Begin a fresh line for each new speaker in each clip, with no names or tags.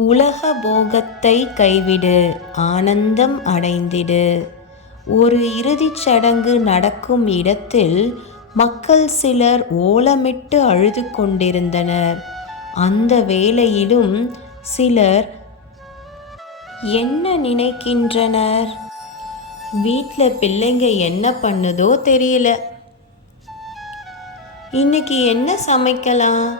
உலக போகத்தை கைவிடு ஆனந்தம் அடைந்திடு. ஒரு இறுதிச் சடங்கு நடக்கும் இடத்தில் மக்கள் சிலர் ஓலமிட்டு அழுது கொண்டிருந்தனர். அந்த வேளையிலும் சிலர் என்ன நினைக்கின்றனர்? வீட்டில் பிள்ளைங்க என்ன பண்ணுதோ தெரியல. இன்னைக்கு என்ன சமைக்கலாம்?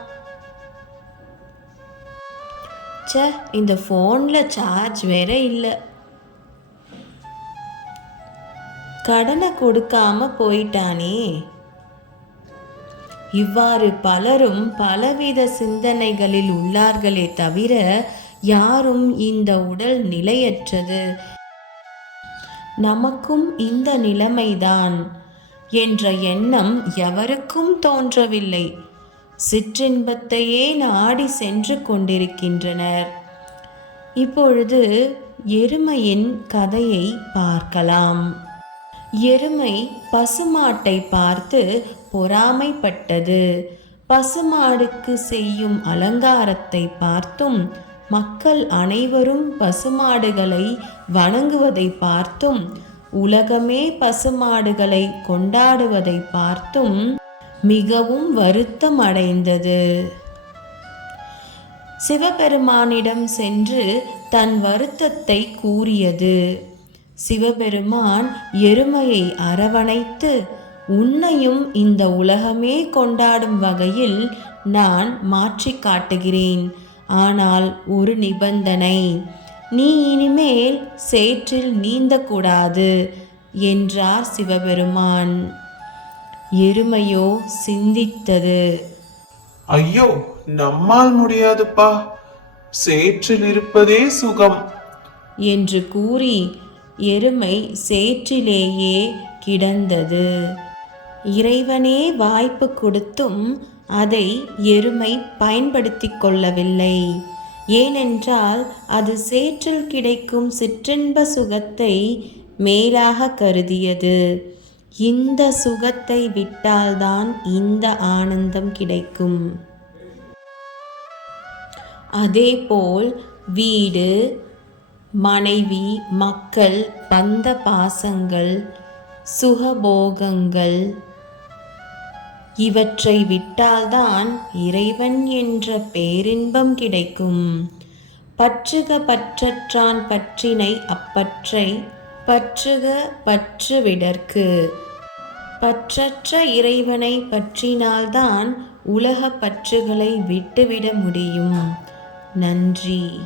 ச்சே இந்த ஃபோனில் சார்ஜ் வேற இல்லை. கடனை கொடுக்காம போயிட்டானே. இவ்வாறு பலரும் பலவித சிந்தனைகளில் உள்ளார்களே தவிர யாரும் இந்த உடல் நிலையற்றது. நமக்கும் இந்த நிலைமைதான் என்ற எண்ணம் எவருக்கும் தோன்றவில்லை. சிற்றின்பத்தையே நாடி சென்று கொண்டிருக்கின்றனர். இப்பொழுது எருமையின் கதையை பார்க்கலாம். எருமை பசுமாட்டை பார்த்து பொறாமைப்பட்டது. பசுமாடுக்கு செய்யும் அலங்காரத்தை பார்த்தும் மக்கள் அனைவரும் பசுமாடுகளை வணங்குவதை பார்த்தும் உலகமே பசுமாடுகளை கொண்டாடுவதை பார்த்தும் மிகவும் வருத்தம் அடைந்தது சிவபெருமானிடம் சென்று தன் வருத்தத்தை கூறியது. சிவபெருமான் எருமையை அரவணைத்து உன்னையும் இந்த உலகமே கொண்டாடும் வகையில் நான் மாற்றி காட்டுகிறேன். ஆனால் ஒரு நிபந்தனை நீ இனிமேல் சேற்றில் நீந்தக்கூடாது என்றார் சிவபெருமான். எருமையோ சிந்தித்தது.
ஐயோ நம்மால் முடியாதுப்பா. சேற்றில் இருப்பதே சுகம்.
என்று கூறி எருமை சேற்றிலேயே கிடந்தது. இறைவனே வாய்ப்பு கொடுத்தும் அதை எருமை பயன்படுத்தி கொள்ளவில்லை. ஏனென்றால் அது சேற்றில் கிடைக்கும் சிற்றின்ப சுகத்தை மேலாக கருதியது. இந்த சுகத்தை விட்டால்தான் இந்த ஆனந்தம் கிடைக்கும். அதேபோல் வீடு மனைவி மக்கள் பந்த பாசங்கள் சுகபோகங்கள் இவற்றை விட்டால்தான் இறைவன் என்ற பேரின்பம் கிடைக்கும். பற்றுக பற்றற்றான் பற்றினை அப்பற்றை பற்றுக பற்றுவிடற்கு. பற்றற்ற இறைவனை பற்றினால்தான் உலக பற்றுகளை விட்டுவிட முடியும். நன்றி.